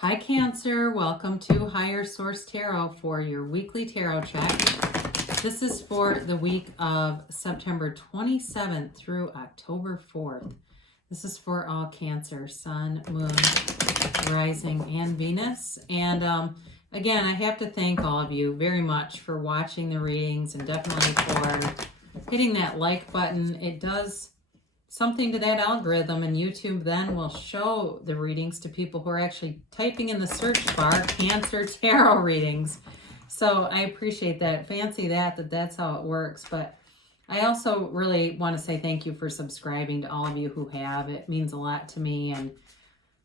Hi Cancer, welcome to Higher Source Tarot for your weekly tarot check. This is for the week of September 27th through October 4th. This is for all Cancer, Sun, Moon, Rising, and Venus. And again, I have to thank all of you very much for watching the readings and definitely for hitting that like button. It does something to that algorithm, and YouTube then will show the readings to people who are actually typing in the search bar Cancer Tarot readings. So I appreciate that. Fancy that's how it works. But I also really want to say thank you for subscribing to all of you who have. It means a lot to me, and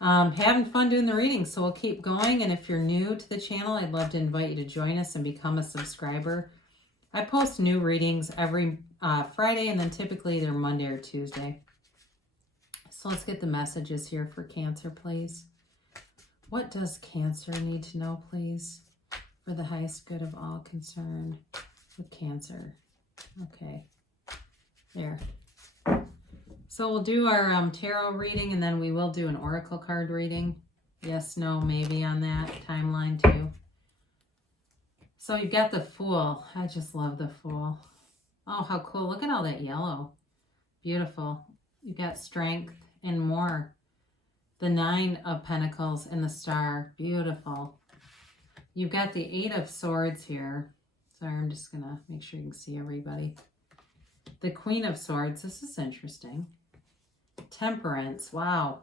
having fun doing the readings. So we'll keep going. And if you're new to the channel, I'd love to invite you to join us and become a subscriber. I post new readings every Friday, and then typically they're Monday or Tuesday. So let's get the messages here for Cancer, please. What does Cancer need to know, please, for the highest good of all concerned with Cancer? Okay, there. So we'll do our tarot reading, and then we will do an oracle card reading. Yes, no, maybe on that timeline too. So you've got the Fool. I just love the Fool. Oh, how cool. Look at all that yellow. Beautiful. You've got Strength and more. The Nine of Pentacles and the Star. Beautiful. You've got the Eight of Swords here. Sorry, I'm just going to make sure you can see everybody. The Queen of Swords. This is interesting. Temperance. Wow.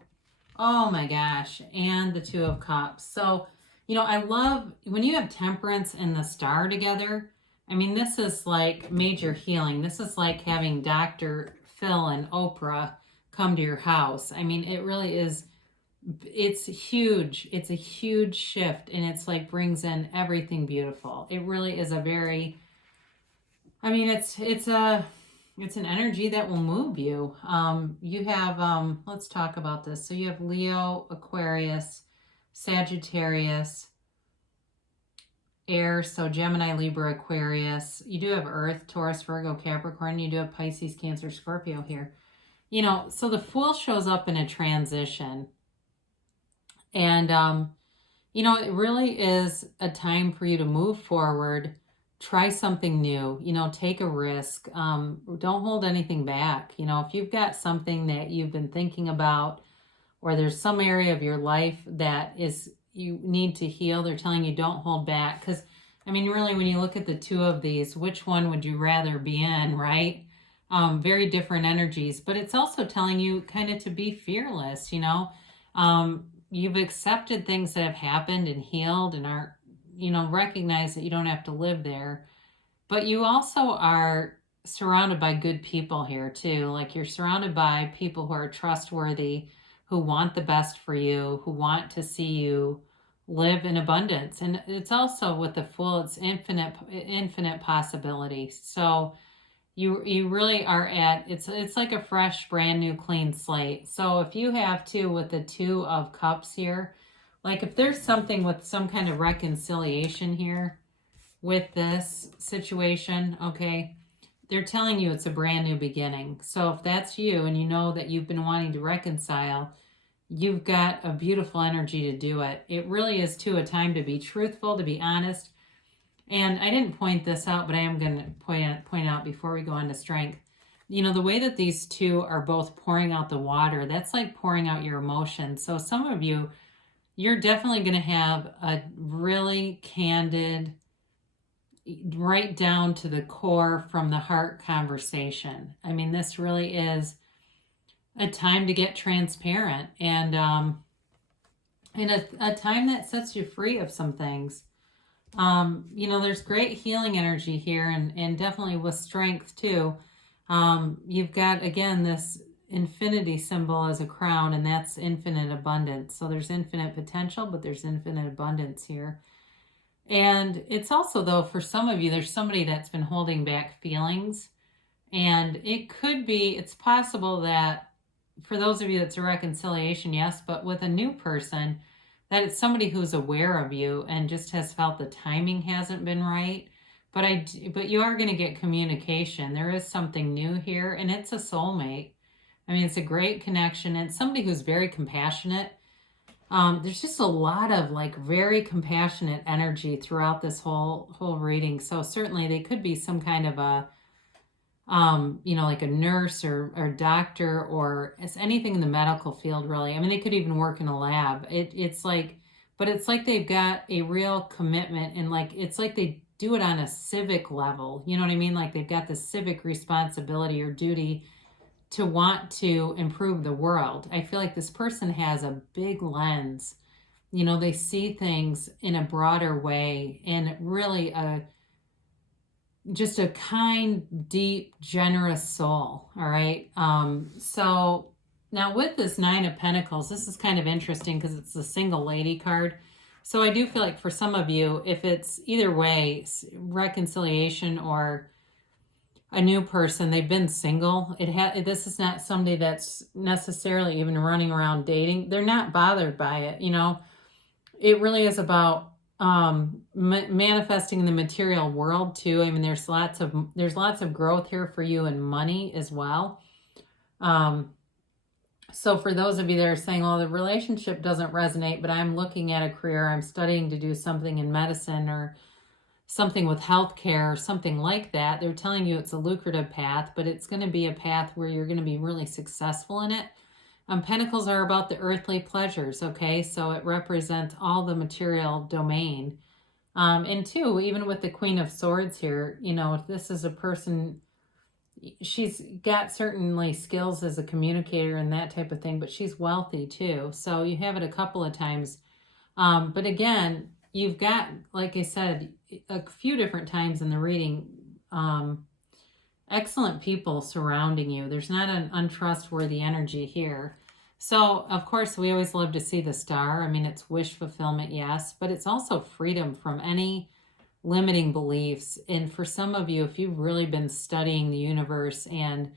Oh my gosh. And the Two of Cups. So, you know, I love when you have Temperance and the Star together. I mean, this is like major healing. This is like having Dr. Phil and Oprah come to your house. I mean, it really is, it's huge. It's a huge shift, and it's like brings in everything beautiful. It really is a very, I mean, it's an energy that will move you. You have, let's talk about this. So you have Leo, Aquarius, Sagittarius, Air, so Gemini, Libra, Aquarius. You do have Earth, Taurus, Virgo, Capricorn. You do have Pisces, Cancer, Scorpio here. You know, so the Fool shows up in a transition. And, you know, it really is a time for you to move forward, try something new, you know, take a risk. Don't hold anything back. You know, if you've got something that you've been thinking about, or there's some area of your life that is you need to heal, they're telling you don't hold back. Because, I mean, really, when you look at the two of these, which one would you rather be in, right? Very different energies. But it's also telling you kind of to be fearless, you know. You've accepted things that have happened and healed and are, you know, recognize that you don't have to live there. But you also are surrounded by good people here, too. Like, you're surrounded by people who are trustworthy, who want the best for you, who want to see you live in abundance. And it's also with the Fool, it's infinite possibility. So you really are at, it's like a fresh, brand new, clean slate. So if you have to, with the Two of Cups here, like if there's something with some kind of reconciliation here with this situation, okay, they're telling you it's a brand new beginning. So if that's you and you know that you've been wanting to reconcile, you've got a beautiful energy to do it. It really is, too, a time to be truthful, to be honest. And I didn't point this out, but I am going to point out before we go on to Strength. You know, the way that these two are both pouring out the water, that's like pouring out your emotions. So some of you, you're definitely going to have a really candid, right down to the core, from the heart conversation. I mean, this really is a time to get transparent, and a time that sets you free of some things. You know, there's great healing energy here, and definitely with Strength too. You've got, again, this infinity symbol as a crown, and that's infinite abundance. So there's infinite potential, but there's infinite abundance here. And it's also, though, for some of you, there's somebody that's been holding back feelings. And it could be, it's possible that for those of you that's a reconciliation, yes, but with a new person, that it's somebody who's aware of you and just has felt the timing hasn't been right. But you are going to get communication. There is something new here, and it's a soulmate. I mean, it's a great connection. It's somebody who's very compassionate. There's just a lot of like very compassionate energy throughout this whole reading. So certainly they could be some kind of a like a nurse or doctor, or it's anything in the medical field, really. I mean, they could even work in a lab. It's like, but it's like they've got a real commitment, and like it's like they do it on a civic level. You know what I mean? Like they've got the civic responsibility or duty to want to improve the world. I feel like this person has a big lens. They see things in a broader way, and really just a kind, deep, generous soul. All right. So now with this Nine of Pentacles, this is kind of interesting because it's the single lady card. So I do feel like for some of you, if it's either way, reconciliation or a new person, they've been single. This is not somebody that's necessarily even running around dating. They're not bothered by it. It really is about manifesting in the material world too. I mean, there's lots of growth here for you and money as well. So for those of you that are saying, well, the relationship doesn't resonate, but I'm looking at a career, I'm studying to do something in medicine or something with healthcare or something like that, they're telling you it's a lucrative path, but it's going to be a path where you're going to be really successful in it. Pentacles are about the earthly pleasures, okay? So it represents all the material domain. And two, even with the Queen of Swords here, if this is a person, she's got certainly skills as a communicator and that type of thing, but she's wealthy too. So you have it a couple of times. But again, you've got, like I said, a few different times in the reading, excellent people surrounding you. There's not an untrustworthy energy here. So, of course, we always love to see the star. I mean, it's wish fulfillment, yes, but it's also freedom from any limiting beliefs. And for some of you, if you've really been studying the universe and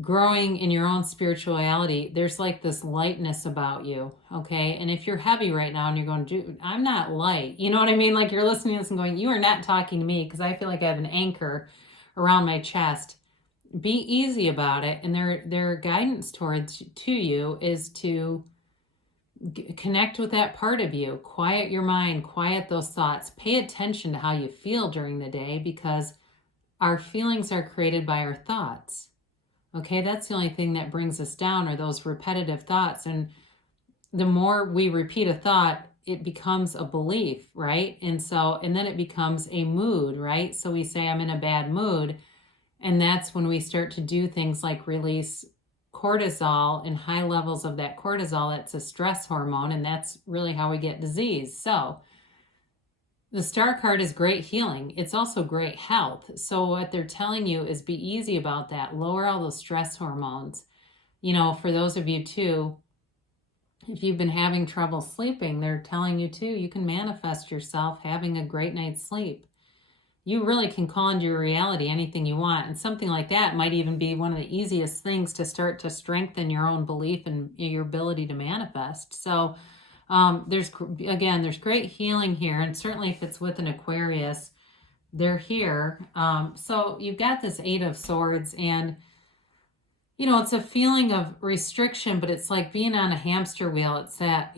growing in your own spirituality, there's like this lightness about you, okay? And if you're heavy right now and you're going, dude, I'm not light, you know what I mean? Like you're listening to this and going, you are not talking to me, because I feel like I have an anchor around my chest. Be easy about it. And their guidance to you is to connect with that part of you. Quiet your mind, quiet those thoughts. Pay attention to how you feel during the day, because our feelings are created by our thoughts. Okay, that's the only thing that brings us down, are those repetitive thoughts. And the more we repeat a thought, it becomes a belief, right? And then it becomes a mood, right? So we say, I'm in a bad mood. And that's when we start to do things like release cortisol, and high levels of that cortisol. That's a stress hormone, and that's really how we get disease. So the star card is great healing. It's also great health. So what they're telling you is be easy about that. Lower all those stress hormones. For those of you too, if you've been having trouble sleeping, they're telling you too, you can manifest yourself having a great night's sleep. You really can call into your reality anything you want. And something like that might even be one of the easiest things to start to strengthen your own belief and your ability to manifest. So there's great healing here. And certainly if it's with an Aquarius, they're here. So you've got this Eight of Swords, and it's a feeling of restriction, but it's like being on a hamster wheel. It's that,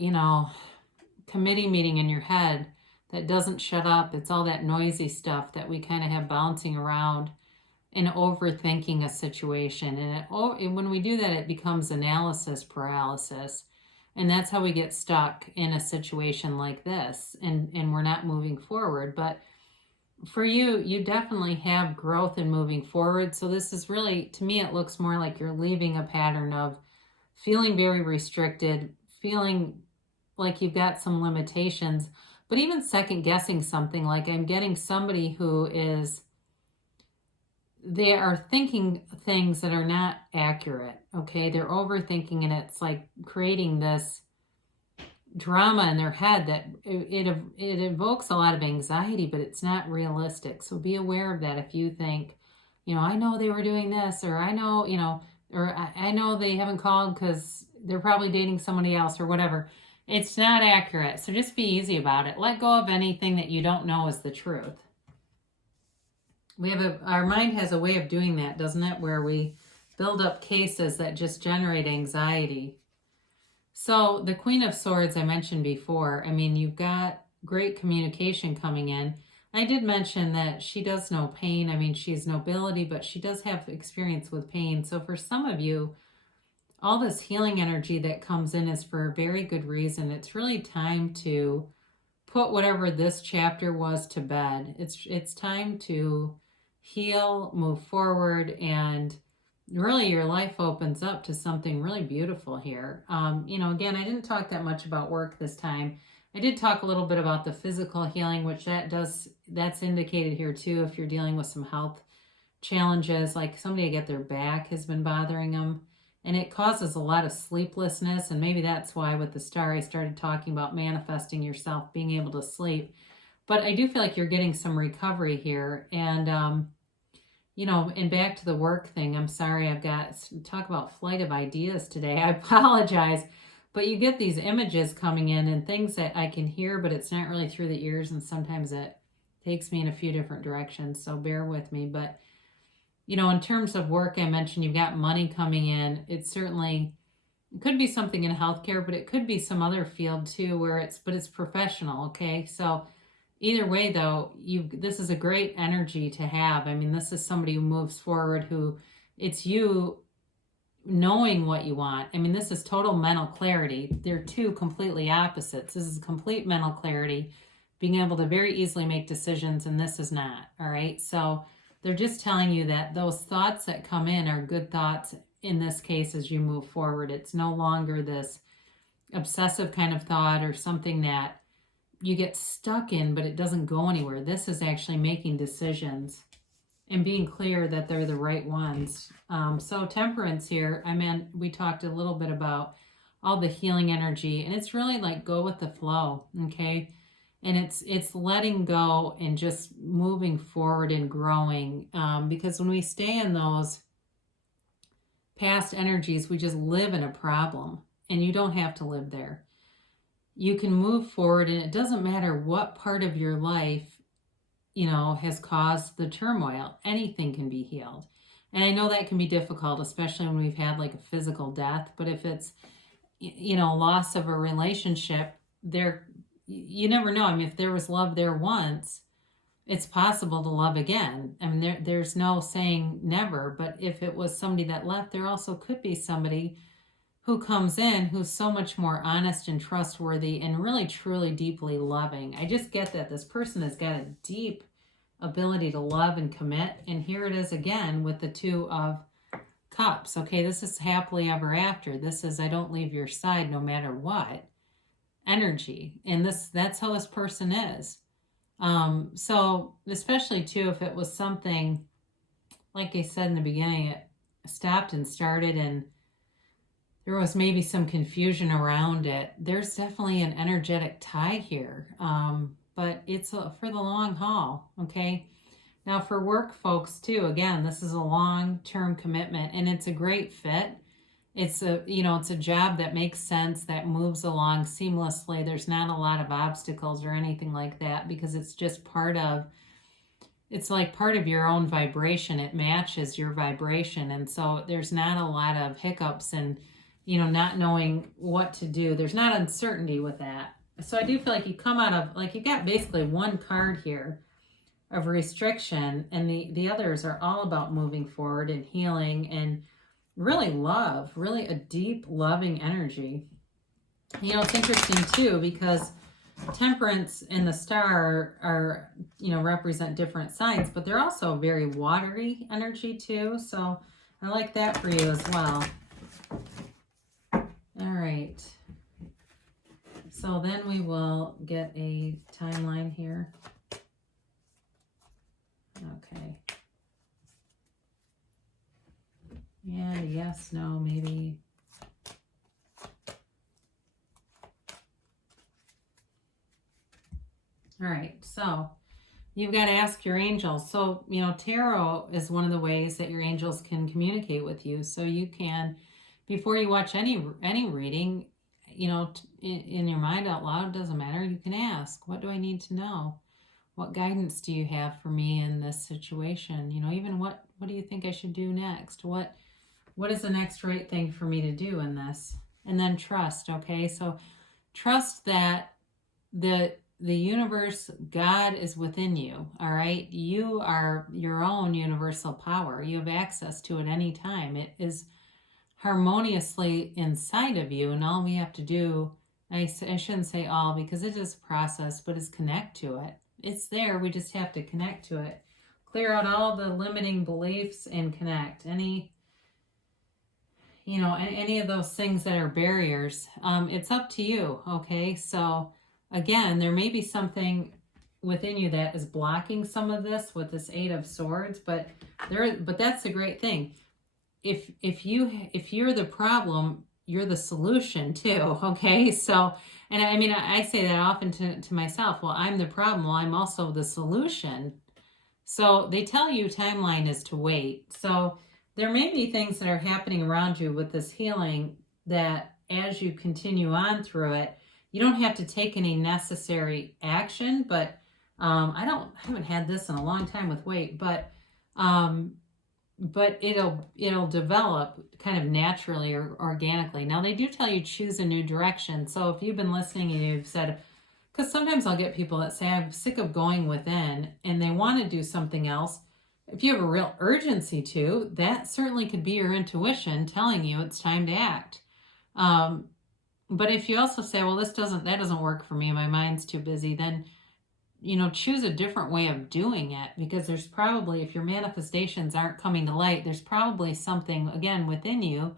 committee meeting in your head that doesn't shut up. It's all that noisy stuff that we kind of have bouncing around and overthinking a situation. And when we do that, it becomes analysis paralysis. And that's how we get stuck in a situation like this, and we're not moving forward. But for you, you definitely have growth in moving forward. So this is really, to me, it looks more like you're leaving a pattern of feeling very restricted, feeling like you've got some limitations, but even second guessing something. Like I'm getting somebody they are thinking things that are not accurate, okay? They're overthinking, and it's like creating this drama in their head that it evokes a lot of anxiety, but it's not realistic. So be aware of that. If you think, I know they were doing this, or I know, or I know they haven't called because they're probably dating somebody else or whatever. It's not accurate. So just be easy about it. Let go of anything that you don't know is the truth. Our mind has a way of doing that, doesn't it? Where we build up cases that just generate anxiety. So the Queen of Swords I mentioned before, I mean, you've got great communication coming in. I did mention that she does know pain. I mean, she's nobility, but she does have experience with pain. So for some of you, all this healing energy that comes in is for a very good reason. It's really time to put whatever this chapter was to bed. It's time to heal, move forward, and really your life opens up to something really beautiful here. Again, I didn't talk that much about work this time. I did talk a little bit about the physical healing, which that's indicated here too if you're dealing with some health challenges, like somebody get their back has been bothering them and it causes a lot of sleeplessness. And maybe that's why with the star I started talking about manifesting yourself being able to sleep. But I do feel like you're getting some recovery here. And and back to the work thing, I'm sorry, I've got talk about flight of ideas today. I apologize. But you get these images coming in and things that I can hear, but it's not really through the ears. And sometimes it takes me in a few different directions. So bear with me. But, in terms of work, I mentioned you've got money coming in. It could be something in healthcare, but it could be some other field too where it's professional. Okay. So either way though, this is a great energy to have. I mean, this is somebody who moves forward, it's you knowing what you want. I mean, this is total mental clarity. They're two completely opposites. This is complete mental clarity, being able to very easily make decisions, and this is not. All right. So they're just telling you that those thoughts that come in are good thoughts in this case as you move forward. It's no longer this obsessive kind of thought or something that you get stuck in, but it doesn't go anywhere. This is actually making decisions and being clear that they're the right ones. So temperance here, we talked a little bit about all the healing energy, and it's really like go with the flow, okay? And it's letting go and just moving forward and growing, because when we stay in those past energies, we just live in a problem, and you don't have to live there. You can move forward, and it doesn't matter what part of your life has caused the turmoil. Anything can be healed. And I know that can be difficult, especially when we've had like a physical death. But if it's, loss of a relationship, you never know. I mean, if there was love there once, it's possible to love again. I mean, there's no saying never. But if it was somebody that left, there also could be somebody who comes in who's so much more honest and trustworthy and really, truly, deeply loving. I just get that this person has got a deep ability to love and commit. And here it is again with the Two of Cups. Okay, this is happily ever after. This is I don't leave your side no matter what energy. And that's how this person is. So especially too, if it was something, like I said in the beginning, it stopped and started and there was maybe some confusion around it. There's definitely an energetic tie here. But it's for the long haul, okay? Now for work folks too, again, this is a long-term commitment and it's a great fit. It's a job that makes sense, that moves along seamlessly. There's not a lot of obstacles or anything like that because it's just it's like part of your own vibration. It matches your vibration. And so there's not a lot of hiccups and, not knowing what to do. There's not uncertainty with that. So I do feel like you come out of, like you got basically one card here of restriction and the others are all about moving forward and healing and really love, really a deep loving energy. It's interesting too because temperance and the star are represent different signs, but they're also very watery energy too. So I like that for you as well. All right. So then we will get a timeline here. Okay. Yeah, yes, no, maybe. All right, so you've got to ask your angels. So, tarot is one of the ways that your angels can communicate with you. So you can, before you watch any reading, in your mind out loud, doesn't matter. You can ask, what do I need to know? What guidance do you have for me in this situation? Even what do you think I should do next? What is the next right thing for me to do in this? and then trust. Okay, so trust that the universe, God is within you. All right, you are your own universal power. You have access to it anytime. It is harmoniously inside of you, and all we have to do, I shouldn't say all because it is a process, but is connect to it. It's there. We just have to connect to it. Clear out all the limiting beliefs and connect. Any of those things that are barriers. It's up to you. Okay, so again, there may be something within you that is blocking some of this with this Eight of Swords, but that's the great thing. If you're the problem, you're the solution too. Okay, so, and I mean, I say that often to myself. Well, I'm the problem. Well, I'm also the solution. So they tell you timeline is to wait. So there may be things that are happening around you with this healing that as you continue on through it, you don't have to take any necessary action. But I haven't had this in a long time with weight, but it'll develop kind of naturally or organically. Now they do tell you choose a new direction. So if you've been listening and you've said, because sometimes I'll get people that say I'm sick of going within and they want to do something else. If you have a real urgency to, that certainly could be your intuition telling you it's time to act. But if you also say, well, that doesn't work for me, my mind's too busy, then choose a different way of doing it, because there's probably, if your manifestations aren't coming to light, there's probably something again within you,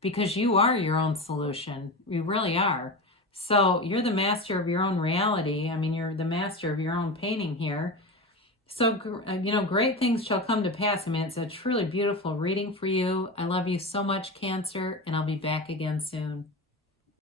because you are your own solution. You really are. So you're the master of your own reality. I mean, you're the master of your own painting here. So, great things shall come to pass. I mean, it's a truly beautiful reading for you. I love you so much, Cancer, and I'll be back again soon.